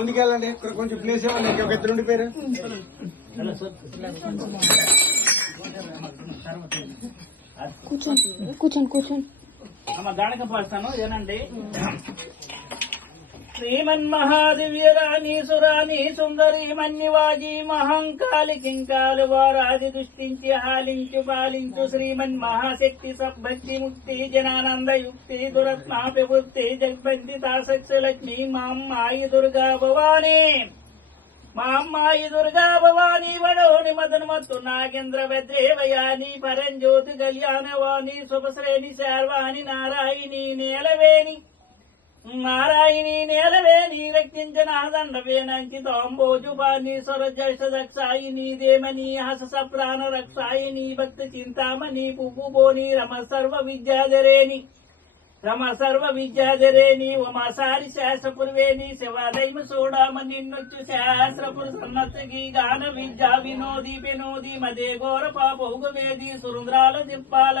ముందుకెళ్ళండి. ఇక్కడ కొంచెం ప్లేస్ ఇవ్వండి. ఇంకొక ఇద్దరు ఉండిపోయారు. కూర్చోండి కూర్చోండి కూర్చోండి. అమ్మ గానకం పాస్తాను ఏనండి. శ్రీమన్మహాదివ్యరాణి సురాణి సుందరి మన్యవాజీ మహంకాళి కింకాలు వారాది దృష్టించి హాలించు పాలించు శ్రీమన్మహాశక్తి సద్భక్తి ముక్తి జనానంద యుక్తి దురత్నాభివృత్తి జగ్బంతి తాసక్ష లక్ష్మి మా అమ్మాయి దుర్గా భవానీ మా అమ్మాయి దుర్గా భవానీ వడోని మదన్మత్తు నాగేంద్ర భద్రేవయాని పరంజ్యోతి కళ్యాణవాణి శుభశ్రేణి శార్వాణి నారాయణి నేలవేణి నారాయణి నేలవేణి రక్షించిన దండవేనంచి తోంబోజుపాని స్వరజేష దక్షాయిని దేమని హస ప్రాణ రక్షాయిని భక్త చింతామణి పువ్వుబోని రమ సర్వ విద్యాధరేణి ఉమాసారి శాస్త్రపుర్వేణి శివాదైమ సోడామ నిన్నొచ్చు శాస్త్రపురు సన్నత్కి గాన విద్యా వినోది వినోది మదే ఘోర పాపౌగవేది సురుంద్రాల దిప్పాల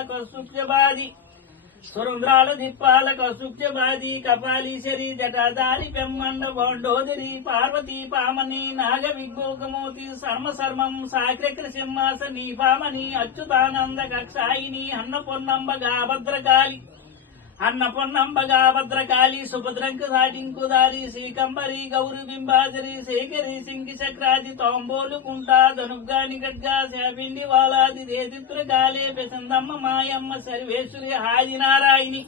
కసుప్యబాది కపాలీశ్వరి జటాదారి పెమ్మండ బొండోదరి పార్వతీ పామని నాగ విగ్భోగమూర్తి సర్మం సాక్రక్ర సింహాసని పామని అచ్యుతానంద కక్షాయిని అన్నపొన్నంబగా భద్రకాళి సుభద్రంక సాటింకుదారి శ్రీకంబరి గౌరి బింబాదరి శేఖరి సింగి చక్రాది తోంబోలు కుంటా ధనుగ్గాని గడ్గా శాపిండి వాలాది దేదిత్రకాలే పెసందమ్మ మాయమ్మ సర్వేశ్వరి ఆదినారాయణి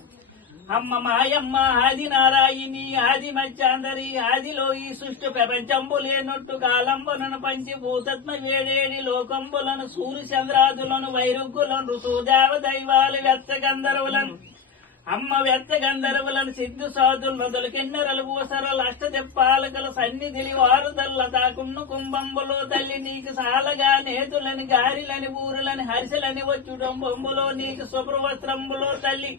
అమ్మ మాయమ్మ ఆదినారాయణి ఆది మత్స్యాందరి ఆదిలో ఈ సృష్టి ప్రపంచంబులేనొట్టు కాలంబులను పంచి భూతత్మ వేడేడి లోకంబులను సూర్య చంద్రాదులను వైరుగ్గులను ఋతుదేవ దైవాలు వెచ్చగంధర్వులను అమ్మ వ్యర్థ గంధర్వులను సిద్ధు సాధులు మొదలు కిన్నెరలు ఊసరలు అష్టదెప్పాలకల సన్నిధిలి వారుదల్ల తాకున్ను కుంభంబులో తల్లి నీకు సాలగా నేతులని గారిలని ఊరులని హరిసలని వచ్చుడంబొంబులో నీకు శుభ్రవస్త్రంబులో తల్లి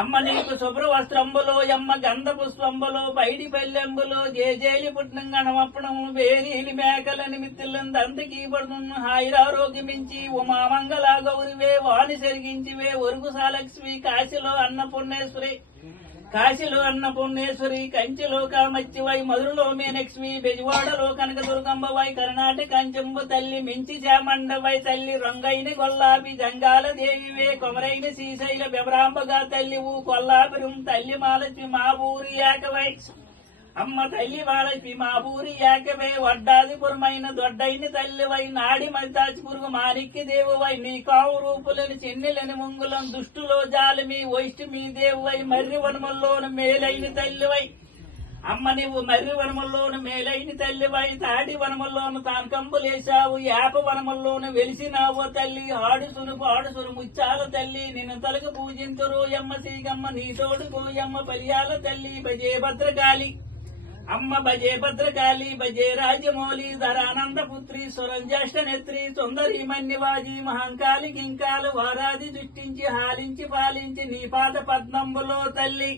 అమ్మ నీకు శుభ్రవస్త్రంబులో అమ్మ గంధ పుష్పంబులో పైడి పల్లెంబులో జేజేలి పుట్నం గణమప్పణము వేరీలి మేకలని మిత్తులను దంతకీ పడుతున్న హాయిరారోగ్యమించి ఉమామంగళ గౌరివే వాణి సెరిగించివే ఒరుగు సాలక్ష్మి కాశీలో అన్నపూర్ణేశ్వరి కంచిలో కామచ్చివై మధురలో మీనక్ష్మి బెజవాడలో కనకదుర్గంబవై కర్ణాటక కంచెంబు తల్లి మించి చామండవై తల్లి రంగైన గొల్లాపి జంగాల దేవివే కొమరైన శ్రీశైల బెబరాంబగా తల్లివు కొల్లాపురం తల్లి మాలచి మా ఊరి ఏకవై అమ్మ తల్లి మాలచి మా ఊరి ఏకవే వడ్డాదిపురమైన దొడ్డైన తల్లివై నాడి మరితాచి పురుగు మాణిక్య దేవువై నీ కావు రూపులని చెన్నెలని ముంగులను దుష్టులో జాలమి వైష్ణమి దేవువై మర్రి వనముల్లోను మేలైన తల్లివై అమ్మ నీవు మర్రి వనముల్లోను మేలైన తల్లివై తాడి వనముల్లోను తానకంబులేశావు యాప వనముల్లోను వెలిసినావో తల్లి ఆడుసురు ముచ్చాల తల్లి నిన్ను తలకు పూజింతురు యమ్మ శ్రీగమ్మ నీ తోడుకు యమ్మ పలియాల తల్లి భజే భద్రకాళి అమ్మ భజే భద్రకాళి భజే రాజ్యమౌళి ధరానందపుత్రి సురంజ్యేష్ఠ నెత్రి సుందరి మన్యవాజీ మహంకాళి కింకాలు వారాది దృష్టించి హాలించి పాలించి నీ పాద పద్మంబులో తల్లి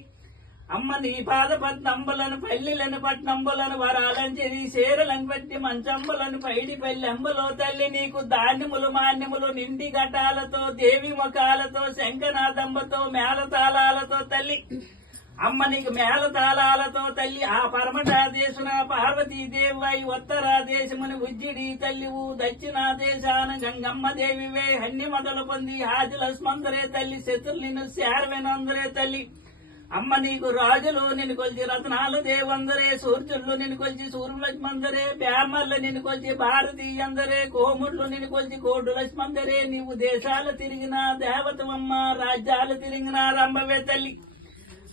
అమ్మ నీ పాద పద్మంబులను పల్లిలను పట్నంబులను వరాలంచెరి చీరలను బట్టి మంచంబులను పైడి పల్లెంబులో తల్లి నీకు ధాన్యములు మాన్యములు నిండి ఘటాలతో దేవి ముఖాలతో శంఖనాదంబతో మేళతాళాలతో తల్లి అమ్మ నీకు మేళతాళాలతో తల్లి ఆ పరమటాదేశున పార్వతీదేవై ఉత్తరాదేశముని ఉజ్జిడి తల్లివు దక్షిణాదేశాన గంగమ్మ దేవివే అన్ని మొదలు పొంది ఆదిలస్మందరే తల్లి శత్రులు నిన్ను శార్వెనందరే తల్లి అమ్మ నీకు రాజులు నిన్ను కొలిచి రత్నాలు దేవందరే సూర్యులు నిన్ను కొలిచి సూర్యులక్ష్మందరే బ్యామర్లు నిన్ను కొలిచి భారతీయందరే కోముడ్లు నిన్ను కొలిచి కోడు లక్ష్మందరే నీవు దేశాలు తిరిగిన దేవతమమ్మ రాజ్యాలు తిరిగిన రంభవే తల్లి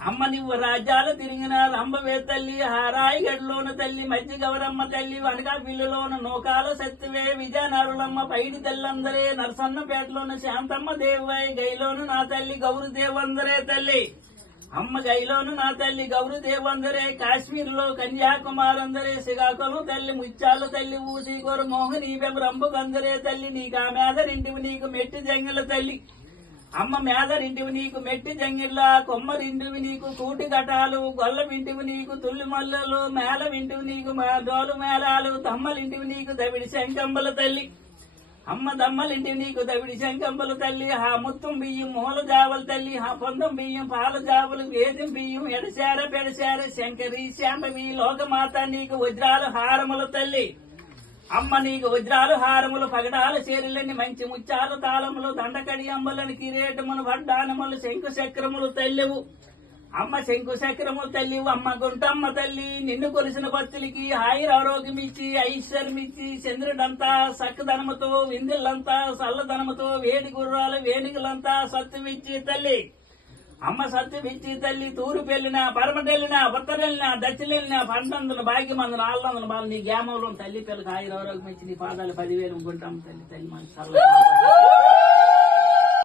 అమ్మ నువ్వు రాజ్యాలు తిరిగిన రంభవే తల్లి హారాయిగడ్లోన తల్లి మధ్య గౌరమ్మ తల్లి వనకాపిల్లులోన నూకాల సత్తువే విజయనరులమ్మ పైడి తల్లందరే నరసన్నపేటలోన శాంతమ్మ దేవై గైలోను నా తల్లి గౌరదేవందరే తల్లి అమ్మ గైలోను నా తల్లి గౌరదేవందరే కాశ్మీర్లో కన్యాకుమారందరే శ్రీకాకుళం తల్లి ముత్యాల తల్లి ఊసీకొరు మోహని రంభుగందరే తల్లి నీకు ఆ మేదరింటివి నీకు మెట్టి జంగిల తల్లి అమ్మ మేదరింటివి నీకు మెట్టి జంగిళ్ళ కొమ్మరింటివి నీకు కూటి ఘటాలు గొల్లవింటివి నీకు తుల్లి మల్లెలు మేళవింటివి నీకు డోలు మేళాలు తమ్మలింటివి నీకు దవిడి శంకంబల తల్లి అమ్మ దమ్మలింటి నీకు దవిడి శంకంబలు తల్లి ఆ ముత్తం బియ్యం మూల జావలు తల్లి ఆ పొందం బియ్యం పాల జావులు వేదం బియ్యం ఎడశార పెడశార శంకరి శాంభవి లోకమాత నీకు వజ్రాలు హారములు తల్లి అమ్మ నీకు వజ్రాలు హారములు పగడాల చీరలని మంచి ముత్యాలు తాళములు దండకడి అంబలని కిరీటములు వడ్డానములు శంకు చక్రములు తల్లివు అమ్మ శంకు చక్రములు తల్లివు అమ్మ గుంటమ్మ తల్లి నిన్ను కొలిసిన భక్తులకి ఆయురారోగ్యమిచ్చి ఐశ్వర్యమిచ్చి చంద్రుడంతా సక్కదనముతో విందులంతా చల్లదనముతో వేడి గుర్రాలు వేణికలంతా సత్తుమిచ్చి తల్లి అమ్మ సత్తుమిచ్చి తల్లి తూరు పెళ్లిన పరమటెళ్ళిన ఉత్తరెళ్ళిన దక్షిణెళ్ళిన పంటందులు భాగ్యమందులు ఆళ్ళందులు బాలు నీ గ్యామంలో తల్లి పిల్లకి ఆయురారోగ్యం ఇచ్చి నీ పాదాలు 10,000 గుంటమ్మ తల్లి తల్లి మన చల్ల